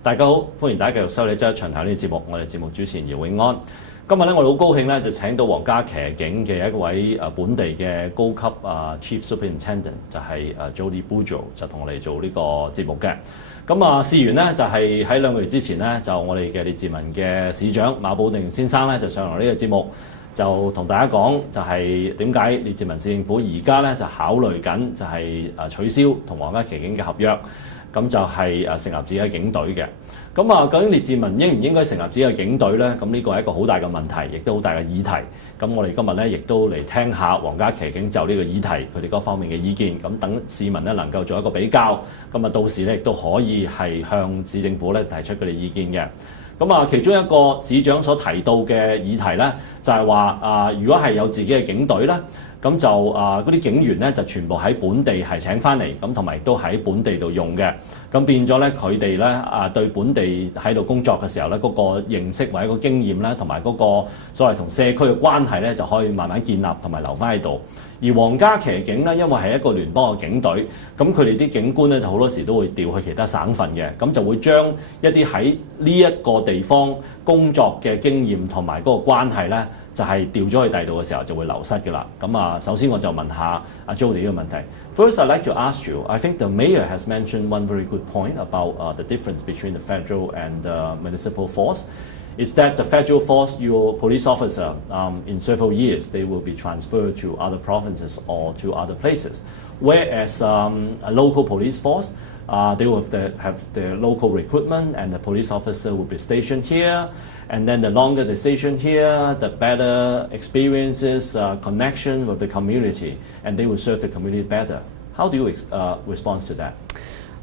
大家好，歡迎大家繼續收睇《周一長談》呢個節目，我哋節目主持人姚永安。今日咧，我哋好高興咧，就請到皇家騎警嘅一位本地嘅高級Chief Superintendent， 就係Jody Boudreau， 就同我哋做呢個節目嘅。咁事緣呢，就係喺2個月之前呢，就我哋嘅列治文嘅市長馬寶定先生咧，就上嚟呢個節目，就同大家講，就係點解列治文市政府而家咧就考慮緊就係取消同皇家騎警嘅合約。咁就係成立自己嘅警隊嘅。咁究竟列治文應唔應該成立自己嘅警隊呢？咁呢個係一個好大嘅問題，亦都好大嘅議題。咁我哋今日咧亦都嚟聽下皇家騎警就呢個議題佢哋嗰方面嘅意見。咁等市民咧能夠做一個比較。咁到時咧亦都可以係向市政府咧提出佢哋意見嘅。咁其中一個市長所提到嘅議題咧，就係話如果係有自己嘅警隊咧。咁就嗰啲警員咧就全部喺本地係請翻嚟，咁同埋都喺本地度用嘅。咁變咗咧，佢哋咧對本地喺度工作嘅時候咧，嗰個認識或者個經驗咧，同埋嗰個所謂同社區嘅關係咧，就可以慢慢建立同埋留翻喺度。而皇家騎警咧，因為係一個聯邦嘅警隊，咁佢哋啲警官咧就好多時都會調去其他省份嘅，咁就會將一啲喺呢一個地方工作嘅經驗同埋嗰個關係咧，就係調咗去第二度嘅時候就會流失㗎啦。咁首先我就問下阿 Jody 呢個問題。First, I'd like to ask you. I think the mayor has mentioned one very good point about the difference between the federal and municipal force. Is that the federal force, your police officer, in several years, they will be transferred to other provinces or to other places. Whereas a local police force, they will have their local recruitment and the police officer will be stationed here. And then the longer the station here, the better experiences, connection with the community, and they will serve the community better. How do you respond to that?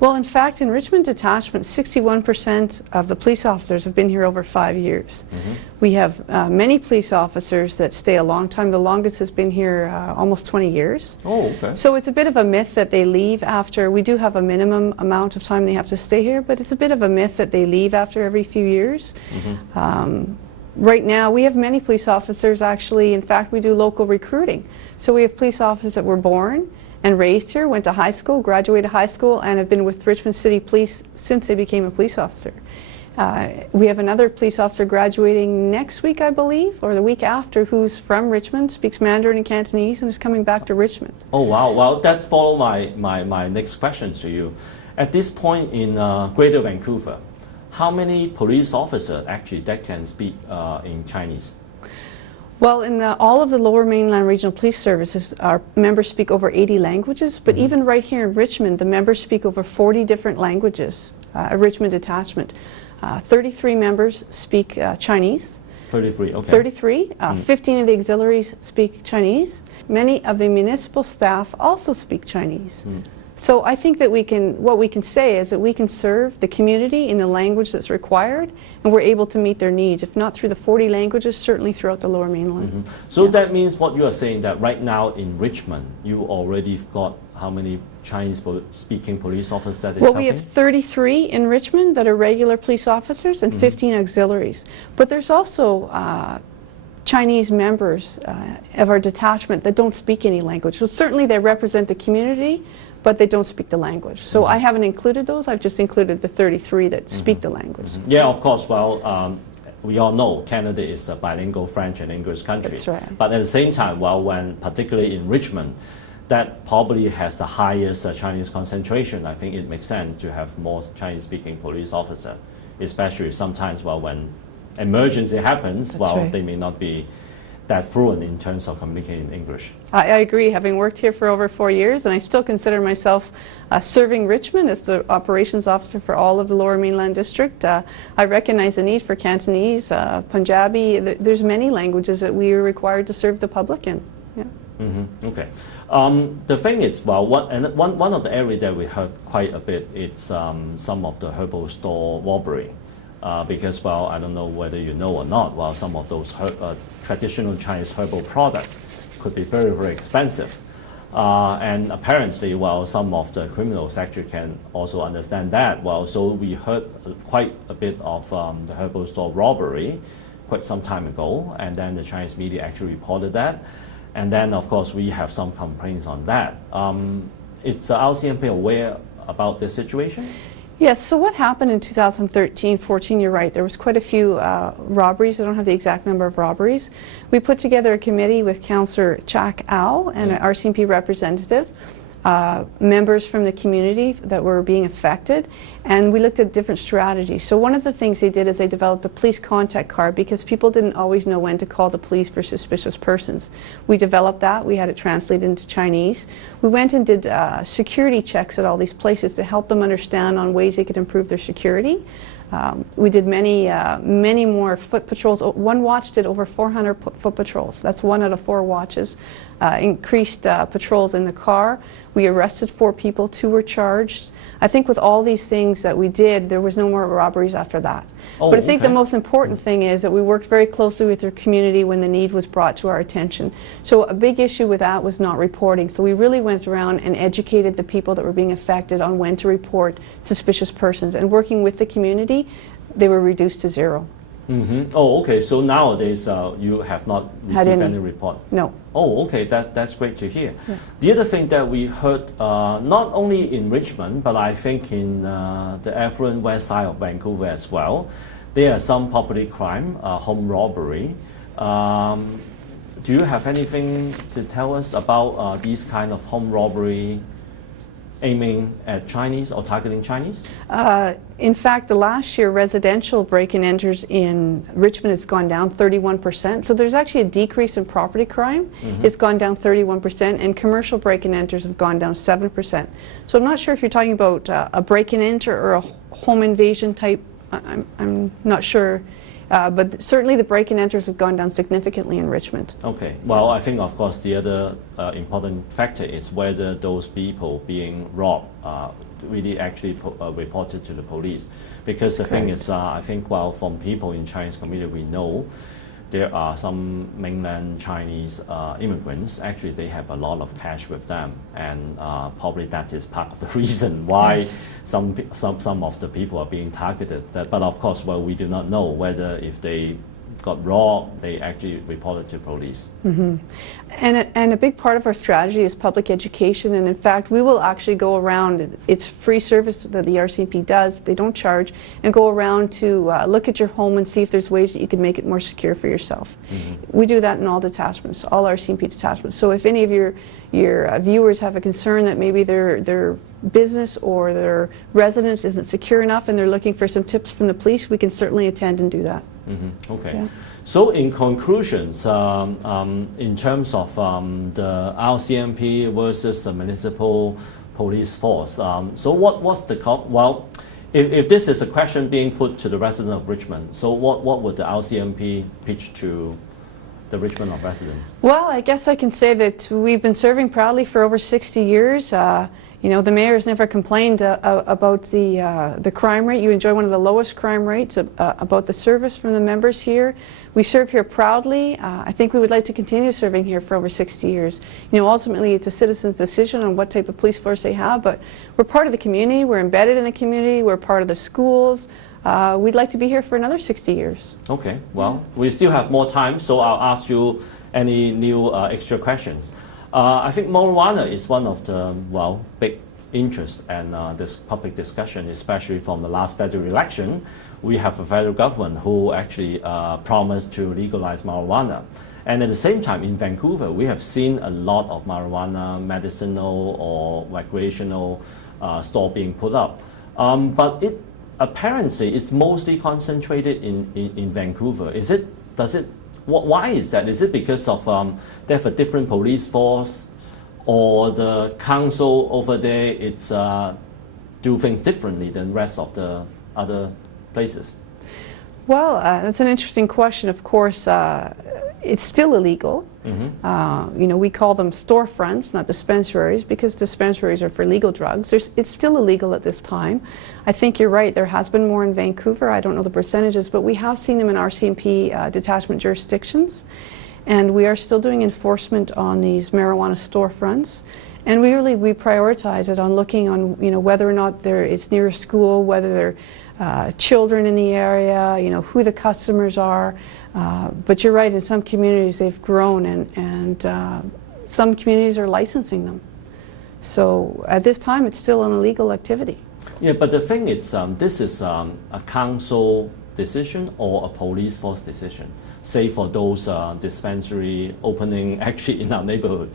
Well, in fact, in Richmond Detachment, 61% of the police officers have been here over 5 years. Mm-hmm. We have many police officers that stay a long time. The longest has been here almost 20 years. Oh, okay. So it's a bit of a myth that they leave after. We do have a minimum amount of time they have to stay here, but it's a bit of a myth that they leave after every few years. Mm-hmm. Right now, we have many police officers actually. In fact, we do local recruiting. So we have police officers that were born and raised here, went to high school, graduated high school, and have been with Richmond City Police since they became a police officer. We have another police officer graduating next week, I believe, or the week after, who's from Richmond, speaks Mandarin and Cantonese, and is coming back to Richmond. Oh, wow. Well, that's follow my next question to you. At this point in Greater Vancouver, how many police officers actually that can speak in Chinese? Well, in all of the Lower Mainland Regional Police Services, our members speak over 80 languages, but mm-hmm. even right here in Richmond, the members speak over 40 different languages, a Richmond detachment. 33 members speak Chinese. 33, okay. 33. 15 of the auxiliaries speak Chinese. Many of the municipal staff also speak Chinese. So I think that what we can say is that we can serve the community in the language that's required, and we're able to meet their needs, if not through the 40 languages, certainly throughout the Lower Mainland. Mm-hmm. So that means what you are saying that right now in Richmond, you already got how many Chinese-speaking police officers that is Well, helping? we have 33 in Richmond that are regular police officers and mm-hmm. 15 auxiliaries. But there's also Chinese members of our detachment that don't speak any language. So certainly they represent the community, but they don't speak the language. So mm-hmm. I haven't included those. I've just included the 33 that mm-hmm. speak the language. Mm-hmm. Yeah, of course. Well, we all know Canada is a bilingual French and English country. That's right. But at the same time, well, when particularly in Richmond, that probably has the highest Chinese concentration. I think it makes sense to have more Chinese-speaking police officers, especially sometimes, well, when emergency happens, That's well, right. they may not be that fluent in terms of communicating in English. I agree, having worked here for over 4 years, and I still consider myself serving Richmond as the operations officer for all of the Lower Mainland District. I recognize the need for Cantonese, Punjabi. There's many languages that we are required to serve the public in. Yeah. Mm-hmm. Okay. The thing is, well, one of the areas that we heard quite a bit is some of the herbal store robbery. Because, well, I don't know whether you know or not, well, some of those traditional Chinese herbal products could be very, very expensive. And apparently, well, some of the criminals actually can also understand that. Well, so we heard quite a bit of the herbal store robbery quite some time ago, and then the Chinese media actually reported that. And then, of course, we have some complaints on that. Is RCMP aware about this situation? Yes, so what happened in 2013-14, you're right, there was quite a few robberies. I don't have the exact number of robberies. We put together a committee with Councillor Chak Ao and an RCMP representative, members from the community that were being affected, and we looked at different strategies. So one of the things they did is they developed a police contact card because people didn't always know when to call the police for suspicious persons. We developed that, we had it translated into Chinese. We went and did security checks at all these places to help them understand on ways they could improve their security. We did many more foot patrols. One watch did over 400 foot patrols. That's 1 out of 4 watches. Increased patrols in the car. We arrested 4 people, 2 were charged. I think with all these things that we did, there was no more robberies after that. Oh, but I think okay. the most important thing is that we worked very closely with our community when the need was brought to our attention. So a big issue with that was not reporting. So we really went around and educated the people that were being affected on when to report suspicious persons. And working with the community, they were reduced to 0. Mm-hmm. Oh, okay. So nowadays you have not received any report? No. Oh, okay. That's great to hear. Yeah. The other thing that we heard, not only in Richmond, but I think in the affluent west side of Vancouver as well, there are some property crime, home robbery. Do you have anything to tell us about these kind of home robbery aiming at Chinese or targeting Chinese? In fact, the last year residential break-and enters in Richmond has gone down 31%. So there's actually a decrease in property crime. It's gone down 31%, and commercial break-and enters have gone down 7%. So I'm not sure if you're talking about a break-and enter or a home invasion type. I'm not sure. But certainly the break-and enters have gone down significantly in Richmond. Okay. Well, I think, of course, the other important factor is whether those people being robbed really actually reported to the police. Because the thing is, I think, well, from people in Chinese community, we know there are some mainland Chinese immigrants. Actually, they have a lot of cash with them, and probably that is part of the reason why some of the people are being targeted. But of course, well, we do not know whether if they got robbed, they actually reported to police. And a big part of our strategy is public education, and in fact we will actually go around, it's free service that the RCMP does, they don't charge, and go around to look at your home and see if there's ways that you can make it more secure for yourself. We do that in all detachments, all RCMP detachments. So if any of your viewers have a concern that maybe their business or their residence isn't secure enough and they're looking for some tips from the police, we can certainly attend and do that. Okay. Yeah. So in conclusions, in terms of the RCMP versus the municipal police force, so what's the well, if this is a question being put to the resident of Richmond, so what would the RCMP pitch to the Richmond of residents? Well, I guess I can say that we've been serving proudly for over 60 years. You know, the mayor has never complained about the crime rate. You enjoy one of the lowest crime rates, about the service from the members here. We serve here proudly. I think we would like to continue serving here for over 60 years. You know, ultimately it's a citizen's decision on what type of police force they have, but we're part of the community, we're embedded in the community, we're part of the schools. We'd like to be here for another 60 years. Okay, well, we still have more time, so I'll ask you any new extra questions. I think marijuana is one of the, well, big interest and this public discussion, especially from the last federal election. We have a federal government who actually promised to legalize marijuana. And at the same time, in Vancouver, we have seen a lot of marijuana, medicinal or recreational store being put up. But it apparently it's mostly concentrated in Vancouver. Why is that? Is it because of they have a different police force, or the council over there it's do things differently than rest of the other places? Well, that's an interesting question. Of course, it's still illegal. You know, we call them storefronts, not dispensaries, because dispensaries are for legal drugs. It's still illegal at this time. I think you're right, there has been more in Vancouver. I don't know the percentages, but we have seen them in RCMP detachment jurisdictions. And we are still doing enforcement on these marijuana storefronts. And we prioritize it on looking on, you know, whether or not it's near a school, whether there are children in the area, you know, who the customers are. But you're right, in some communities they've grown, and some communities are licensing them. So at this time it's still an illegal activity. Yeah, but the thing is, this is a council decision or a police force decision. Say for those dispensary opening actually in our neighborhood.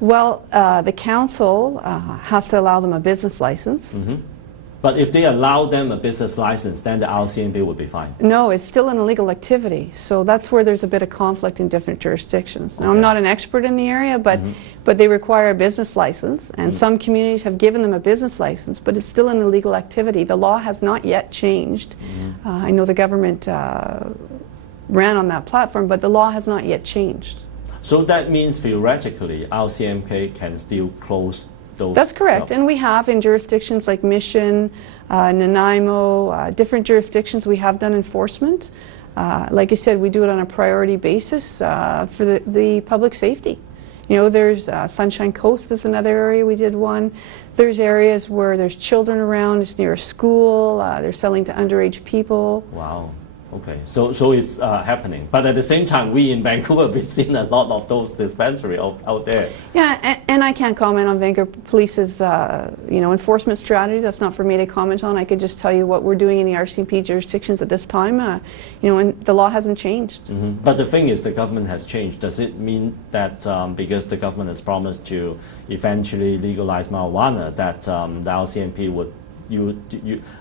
Well, the council has to allow them a business license. But if they allow them a business license, then the RCMP would be fine. No, it's still an illegal activity, so that's where there's a bit of conflict in different jurisdictions. Now, I'm not an expert in the area, but they require a business license, and some communities have given them a business license, but it's still an illegal activity. The law has not yet changed. I know the government ran on that platform, but the law has not yet changed. So that means theoretically, RCMP can still close those. That's correct, shops. and we have in jurisdictions like Mission, Nanaimo, different jurisdictions, we have done enforcement. Like I said, we do it on a priority basis for the public safety. You know, there's Sunshine Coast is another area we did one. There's areas where there's children around, it's near a school, they're selling to underage people. Wow. Okay, so it's happening. But at the same time, we in Vancouver, we've seen a lot of those dispensaries out there. Yeah, and I can't comment on Vancouver Police's enforcement strategy. That's not for me to comment on. I could just tell you what we're doing in the RCMP jurisdictions at this time. And the law hasn't changed. But the thing is, the government has changed. Does it mean that because the government has promised to eventually legalize marijuana, that the RCMP would you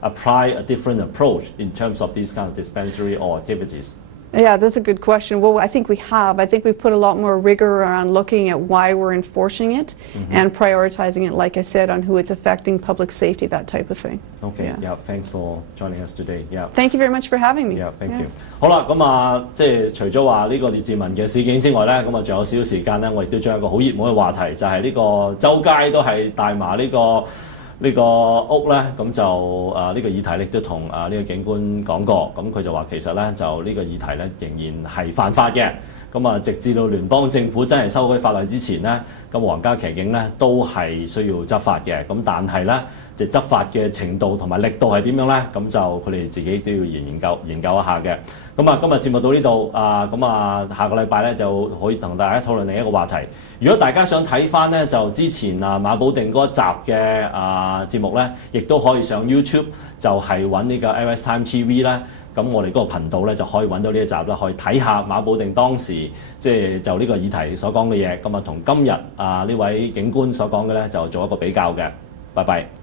apply a different approach in terms of these kind of dispensary or activities? Yeah, that's a good question. Well, I think we have. I think we've put a lot more rigor around looking at why we're enforcing it and prioritizing it, like I said, on who it's affecting, public safety, that type of thing. Okay, yeah, thanks for joining us today. Yeah. Thank you very much for having me. Yeah, thank you. 好啦，咁啊，即係除咗話呢個列治文嘅事件之外咧，咁啊仲有少少時間咧，我亦都將一個好熱門嘅話題，就係呢個周街都係大麻呢個屋咧，咁就呢個議題咧都同呢個警官講過，咁佢就話其實咧就呢個議題咧仍然係犯法嘅，咁啊直至到聯邦政府真係修改法例之前咧，咁皇家騎警咧都係需要執法嘅，咁但係咧就執法嘅程度同埋力度係點樣咧？咁就佢哋自己都要研究一下嘅。咁啊，今日節目到呢度咁啊，下個禮拜咧就可以同大家討論另一個話題。如果大家想睇翻咧，就之前馬保定嗰一集嘅節目咧，亦都可以上 YouTube 就係揾呢個 LS Time TV 啦。咁我哋嗰個頻道咧就可以揾到呢一集啦，可以睇下馬保定當時即係就呢個議題所講嘅嘢，咁啊同今日呢位警官所講嘅咧就做一個比較嘅。拜拜。